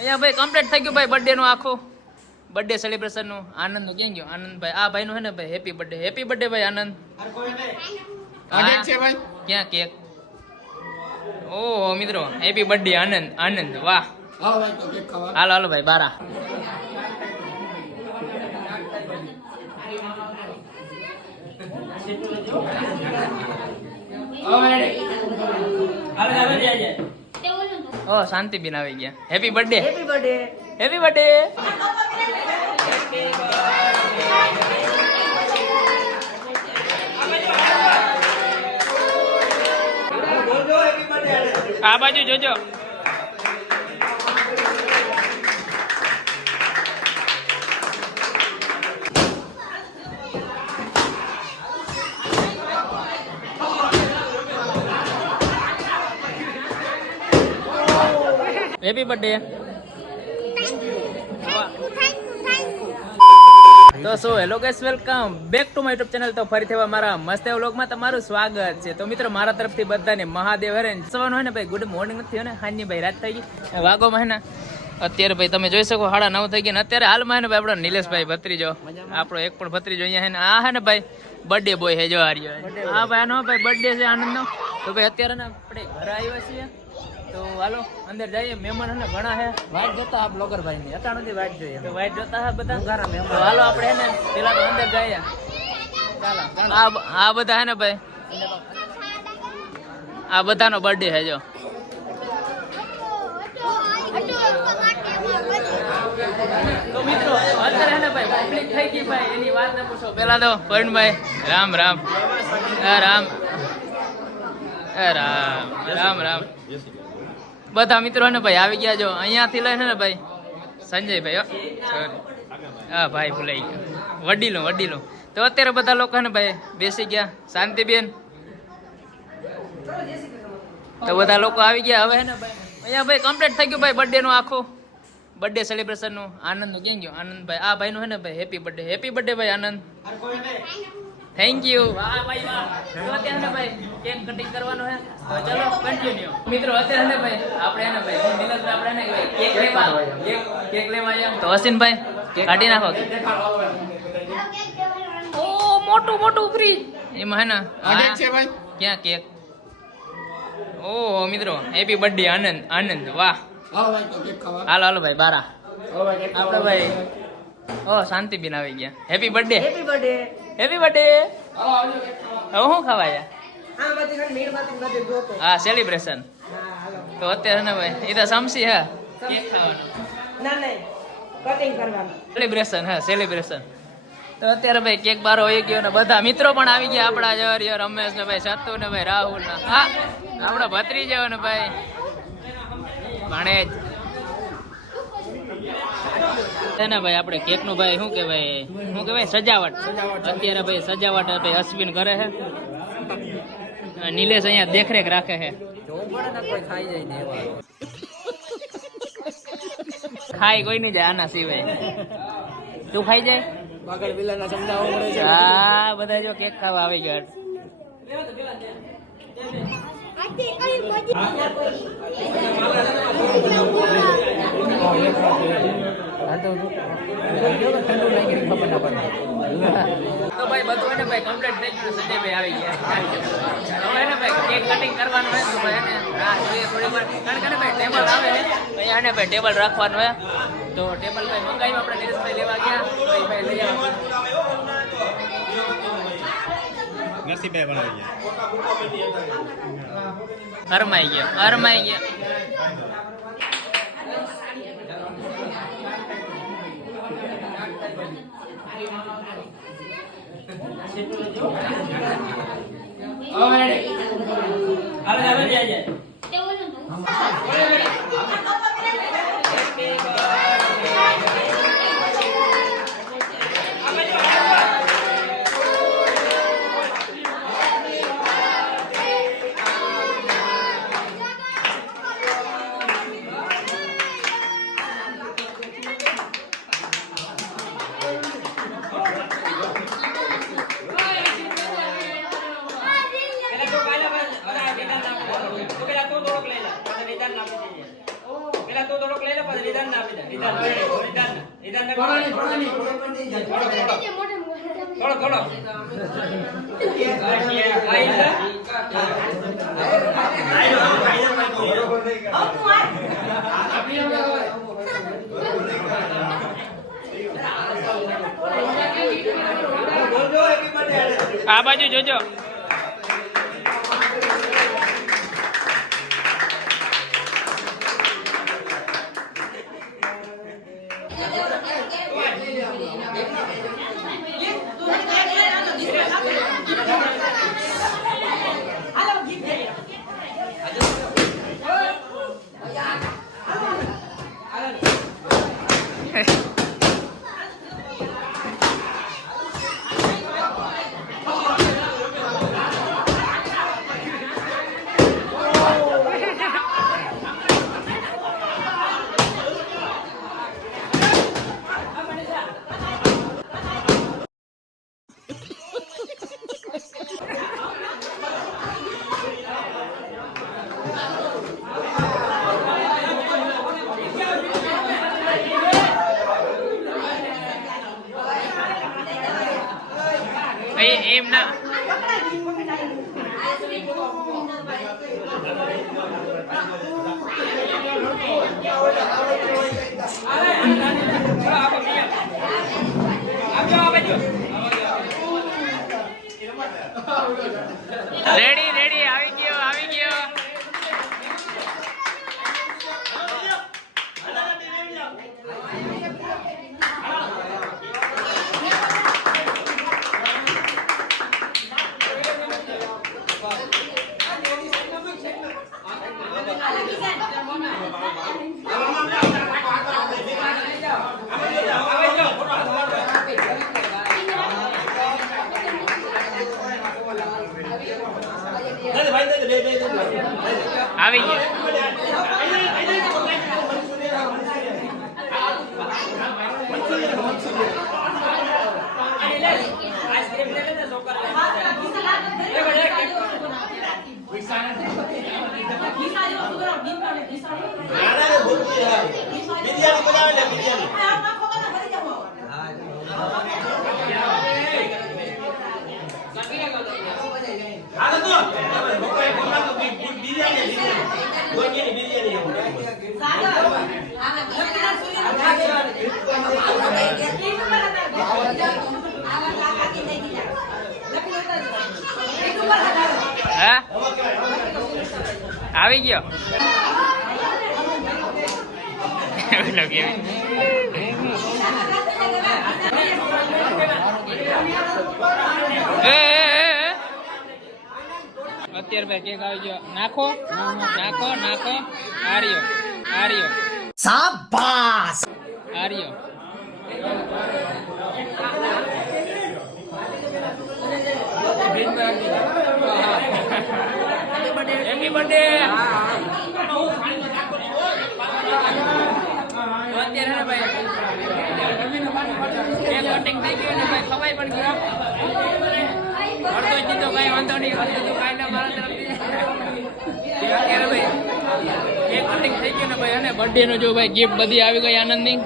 અહીંયા ભાઈ કમ્પ્લીટ થઈ ગયું ભાઈ બર્થડે નું આખું બર્થડે સેલિબ્રેશન નું આનંદ નું ક્યાં ગયો આનંદ ભાઈ આ ભાઈ નું હે ને ભાઈ હેપી બર્થડે ભાઈ આનંદ ક્યાં કેક ઓ મિત્રો હેપી બર્થડે આનંદ વાહ હાલો હાલો ભાઈ બારા ઓ શાંતિ બેન આવી ગયા હેપી બર્થડે આ બાજુ જોજો હેપી બર્થડે તો so hello guys welcome back to my YouTube channel. તો ફરીથી મારા મસ્ત વ્લોગમાં તમારું સ્વાગત છે. તો મિત્રો મારા તરફથી બધાને મહાદેવ હરે સવાનું હોય ને ભાઈ ગુડ મોર્નિંગ નથી ને હાજની ભાઈ રાત થઈ ગઈ વાગોમાં હે ને અત્યારે ભાઈ તમે જોઈ શકો 9:30 થઈ ગયા ને અત્યારે હાલમાં હે ને ભાઈ આપણો નિલેશભાઈ ભત્રીજો આપણો એક પણ ભત્રીજો અહીંયા હે ને આ હે ને ભાઈ બર્થડે બોય હે જો હાર્યો હા ભાઈ આનો ભાઈ બર્થડે છે આનંદનો. તો ભાઈ અત્યારે ને આપણે ઘરે આવ્યા છીએ તો હાલો અંદર જઈએ. મહેમાન ને ઘણા હે વાટ જોતા આ બ્લોગર ભાઈ ની અત્યાર સુધી વાટ જોઈએ તો વાટ જોતા હે બધા ઘણા મહેમાન. હાલો આપણે હે ને પેલા તો અંદર જઈએ. ચાલો આ બધા હે ને ભાઈ આ બધાનો બર્થડે હે જો તો મિત્રો અત્યારે હે ને ભાઈ પબ્લિક થઈ ગઈ ભાઈ એની વાત ન પૂછો. પેલા તો પરણભાઈ રામ રામ રામ રામ રામ બધા મિત્રો ને ભાઈ આવી ગયા જો અહીંયાથી લઈને ને ભાઈ સંજયભાઈ હા ભાઈ ભૂલાઈ ગયા વડીલો તો અત્યારે બધા લોકો ને ભાઈ બેસી ગયા શાંતિબેન તો બધા લોકો આવી ગયા હવે ને ભાઈ અહીંયા ભાઈ કમ્પ્લીટ થઈ ગયું ભાઈ બર્થડે નું આખું બર્થડે સેલિબ્રેશન નું આનંદ નું ક્યાં ગયો આનંદ ભાઈ આ ભાઈ નું હે ને ભાઈ હેપી બર્થડે ભાઈ આનંદ થેન્ક યુ વાહ ભાઈ વાહ. તો અત્યારે ને ભાઈ કેક કટિંગ કરવાનું હે તો ચલો કન્ટિન્યુ મિત્રો. અત્યારે ને ભાઈ આપણે ને ભાઈ નિલેશભાઈ આપણે ને ભાઈ કેક લેવા આવ્યા તો અશ્વિનભાઈ કાઢી નાખો. ઓ મોટું ફ્રીજ એમાં હે ને ક્યાં કેક ઓ મિત્રો હેપી બર્થડે આનંદ વાહ હાલો ભાઈ બારા આપણે ભાઈ ઓ શાંતિ બેન આવી ગયા હેપી બર્થડે હવે શું ખાવા હા સેલિબ્રેશન તો અત્યારે ને ભાઈ એ તો સમસી હે કેક ખાવાનું સેલિબ્રેશન તો અત્યારે ભાઈ કેક બારો હોઈ ગયો ને બધા મિત્રો પણ આવી ગયા આપણા જવારીઓ રમેશ ને ભાઈ સત્તુ ને ભાઈ રાહુલ ને હા આપડો ભત્રીજો ને ભાઈ ભાણેજ ને ભાઈ આપણે કેક નું ભાઈ શું કેવાય સજાવટ અત્યારે ભાઈ સજાવટ ભાઈ અશ્વિન કરે છે નિલેશ અહીંયા દેખરેખ રાખે છે ખાઈ કોઈ નહીં જાય આના સિવાય તું ખાઈ જાય હા બધા જો કેક ખાવા આવી ગયા તો ભાઈ બધું ને ભાઈ કમ્પ્લીટ થઈ ગયું. સંજયભાઈ આવી ગયા હવે ને ભાઈ કેક કટિંગ કરવાનું હોય તો ભાઈ ને જોઈએ થોડી વાર કારણ કે ને ભાઈ ટેબલ આવે અહીંયા ને ભાઈ ટેબલ રાખવાનું હોય તો ટેબલ ભાઈ મંગાવ્યું આપણે નિલેશભાઈ લેવા ગયા તો એ ભાઈ લઈ આવ્યા નસીબે બનાવી ગયા હરમાઈ ગયા આ બાજુ જોજો. એમ ના રેડી રેડી આવી ગયો આવી ગયો. આવી ગયો. હા આવી ગયો. અત્યારે ભાઈ કેક આવી ગયો. નાખો નાખો નાખો. આર્યો આર્યો શાબાશ આર્યો. Happy birthday. અત્યારે ભાઈ કેક કટિંગ થઈ ગયું ને ભાઈ ખવાઈ પણ ગયો. અડધો જીતો કઈ વાંધો નહીં. અડધો કાંઈ ના મારા તરફથી. અત્યારે ભાઈ કેક કટિંગ થઈ ગયું ને ભાઈ અને બર્થડે નો જો ભાઈ ગિફ્ટ બધી આવી ગઈ આનંદની.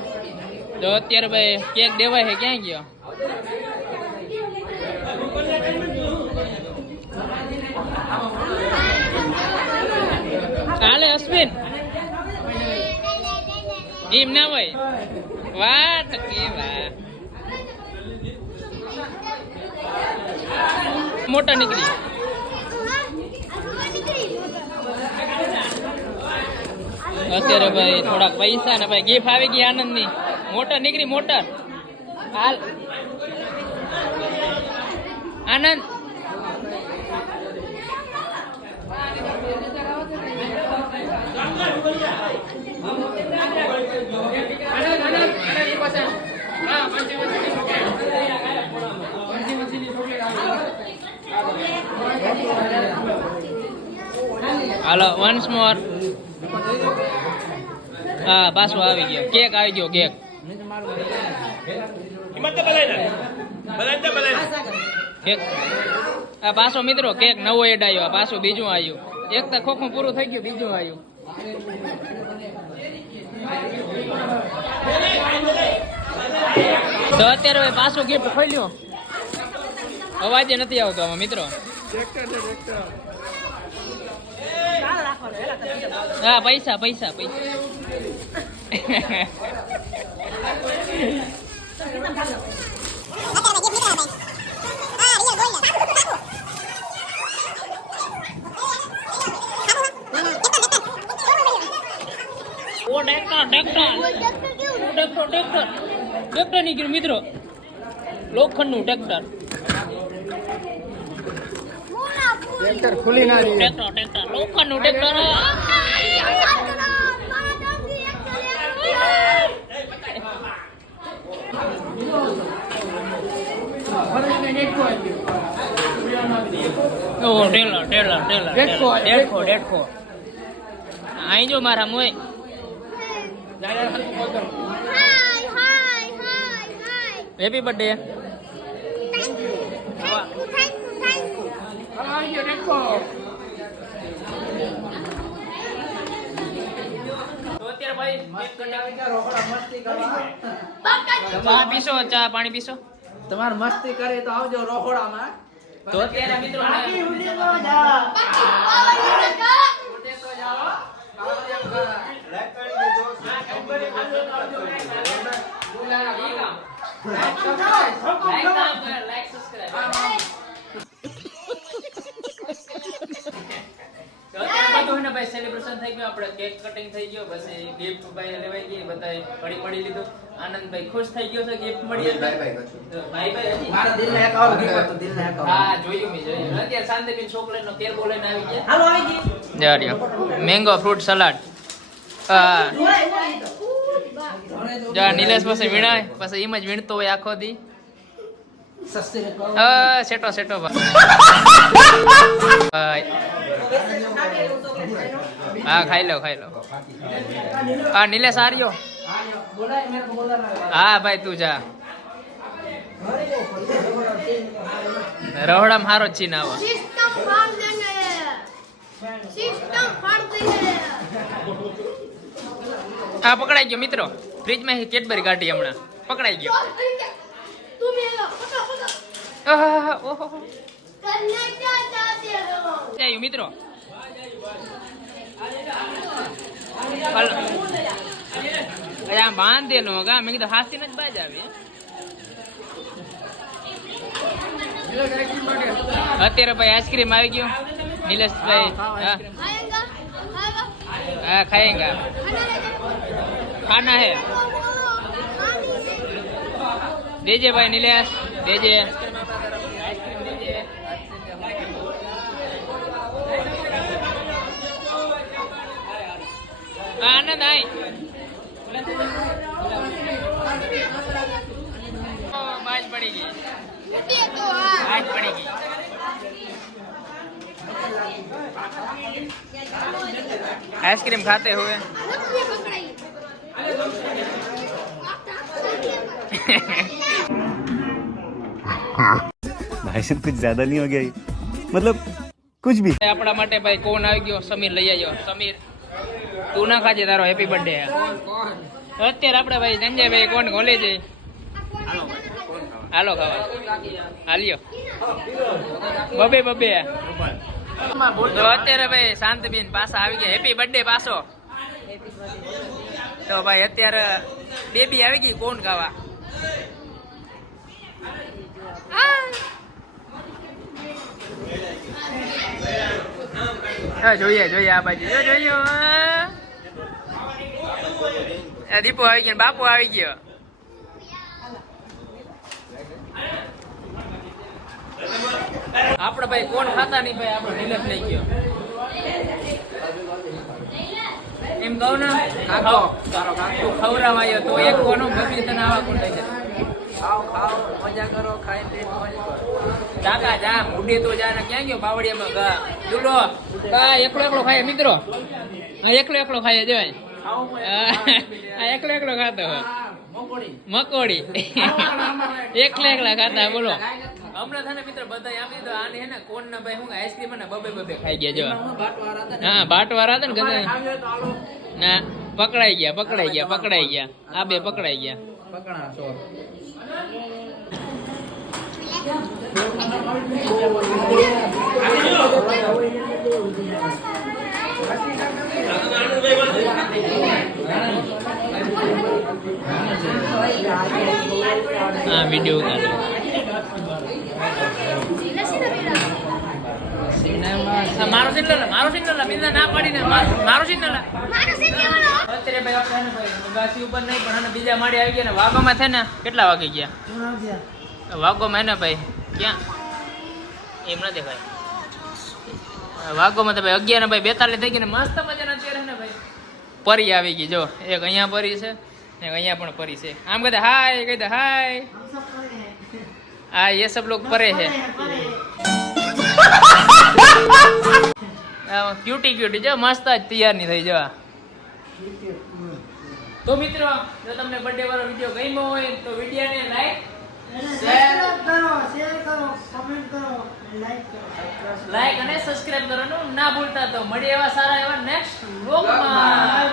તો અત્યારે ભાઈ કેક દેવાય છે ક્યાં ગયો? ચાલે અશ્વિન એમ ના હોય. વાહ ટકે વાહ. મોટા નીકળી. અત્યારે ભાઈ થોડાક પૈસા ને ભાઈ ગિફ્ટ આવી ગઈ આનંદની. મોટર નીકળી મોટર. હાલ આનંદ. હાલો વન્સ મોર. હા પાછો આવી ગયો. કેક આવી ગયો. કેક કેક આ પાછો મિત્રો કેક નવો એડ આવ્યો. પાછું બીજું આવ્યું. એક તો ખોખું પૂરું થઈ ગયું બીજું આવ્યું. તો અત્યારે પાછું ગિફ્ટ ખોલ્યું, અવાજ નથી આવતો આમાં મિત્રો. હા પૈસા પૈસા પૈસા. ટ્રેક્ટર નીકળ્યું મિત્રો, લોખંડનું ટ્રેક્ટર. ટ્રેક્ટર ખુલી ના રહી. ટ્રેક્ટર લોખંડનું ટ્રેક્ટર. ઓ ટેલર ડેડખો. અહીં જો મારા મોય. Happy birthday. ચા પીશો, ચા પાણી પીશો? તમારે મસ્તી કરી તો આવજો રખોડામાં. તો અત્યારે મિત્રો સેલિબ્રેશન થઈ ગયું, આપણે કેક કટિંગ થઈ ગયો, પછી ગિફ્ટ ભાઈ લેવાઈ ગઈ, બધા પડી પડી લીધું. આનંદભાઈ ખુશ થઈ ગયો છે ગિફ્ટ મળી. ભાઈ મારા દિલને એક આવો ગિફ્ટ હતો, દિલને એક આવો. હા જોયું મેં જોયું. અત્યારે શાંતિબેન ચોકલેટ નો તેલ બોલાઈને આવી ગયા. હાલો આવી ગઈ. જારિયો મેંગો ફ્રૂટ સલાડ. હા જા નિલેશ પાસે વીણાય, પછી એમ જ વીણતો હોય આખો દી. સસ્તી કહો. સેટો સેટો ભાઈ. હા ખાઈ લો ખાઈ લો. હા નિલેશ આર્યો. બોલાય મેરે કો બોલા ના. હા ભાઈ તું જા. રહોડામાં હારો જ છીન આવો. હા પકડાઈ ગયો મિત્રો, ફ્રીજમાં કેડબરી કાઢી હમણાં, પકડાઈ ગયો. ઓહો મિત્રો આમ બાંધેલો ગા, મેં કીધું હાથી ને જ બાજ આવી. અત્યારે ભાઈ આઈસ્ક્રીમ આવી ગયું નિલેશભાઈ. હા ખાएगा, खाना है. देजे भाई निलेश देजे. आनंद आई बाज पड़ी गई, बाज पड़ी गई. आइसक्रीम खाते हुए भाई साहब कुछ ज्यादा नहीं हो गया ये? मतलब कुछ भी. આપણા માટે ભાઈ કોણ આવી ગયો, સમીર લઈ આવ્યો. સમીર તું ના ખાજે, તારો હેપી બર્થડે. અત્યારે આપણે ભાઈ સંજયભાઈ કોણ ખોલે છે. હાલો ખાવા હાલ્યો બબે બબે. તો અત્યારે ભાઈ શાંતબેન પાછા આવી ગયા, હેપી બર્થડે પાછો. તો ભાઈ અત્યારે બેબી આવી ગઈ કોણ ખાવા. જોઈએ જોઈએ આ બાજુ જોઈએ. દીપુ આવી ગયો, બાપુ આવી ગયો. આપડે ભાઈ કોણ ખાતા નહીં ભાઈ, આપણો નિલેશ લઈ ગયો. એમ કહું ને તું ખવડાવાયો તો એક કોનો બબી તને આવા કોણ લઈ જાય. ખાઓ ખાઓ મજા કરો, ખાઈ પી મોજ કરો. કાકા જા ઉડે તો જા ને ક્યાં ગયો બાવળિયામાં ગા દુલો કા એકલો એકલો ખાય મિત્રો. એકલો એકલો ખાય જોય. એકલો એકલો ખાતો હોય મકોડી એકલા એકલા ખાતા બોલો. હમણાં થાય ને મિત્ર બધા આપી દીધો આને હે ને કોણ ના ભાઈ હું આઈસ્ક્રીમ ને બબે ખાઈ ગયા જો એમાં હું બાટવાળા હતા ને. હા બાટવાળા હતા ને તમારે ગધા ખાવી હોય તો હાલો. ના પકડાઈ ગયા આ બે પકડાઈ ગયા પકડા છો. હા વિડીયો ઉતારે મારો સિગ્નલ બીજા ના પાડીને મારો સિગ્નલ અત્યારે ભાઈ આપણે ને ભાઈ ગાસી ઉપર નહીં પણ આને બીજા માળે આવી ગયા ને વાગોમાં છે ને કેટલા વાગી ગયા વાગોમાં હે ને ભાઈ ક્યાં એમ ના દેખાય વાગોમાં તો ભાઈ 11 ને ભાઈ 42 થઈ ગયા ને મસ્ત મજાના અત્યારે ને ભાઈ પરી આવી ગઈ જો એક અહીંયા પરી છે એક અહીંયા પણ પરી છે આમ કહેતા હાય કહેતા હાય આ ये सब लोग परे है ક્યુટી જો મસ્ત જ તૈયાર ની થઈ જવા તો મિત્રો જો તમને બર્થડે વાળો વિડિયો ગમ્યો હોય તો વિડિયોને લાઈક લાઈક અને સબસ્ક્રાઇબ કરવાનું ના ભૂલતા તો મળીએ એવા સારા એવા નેક્સ્ટ વ્લોગમાં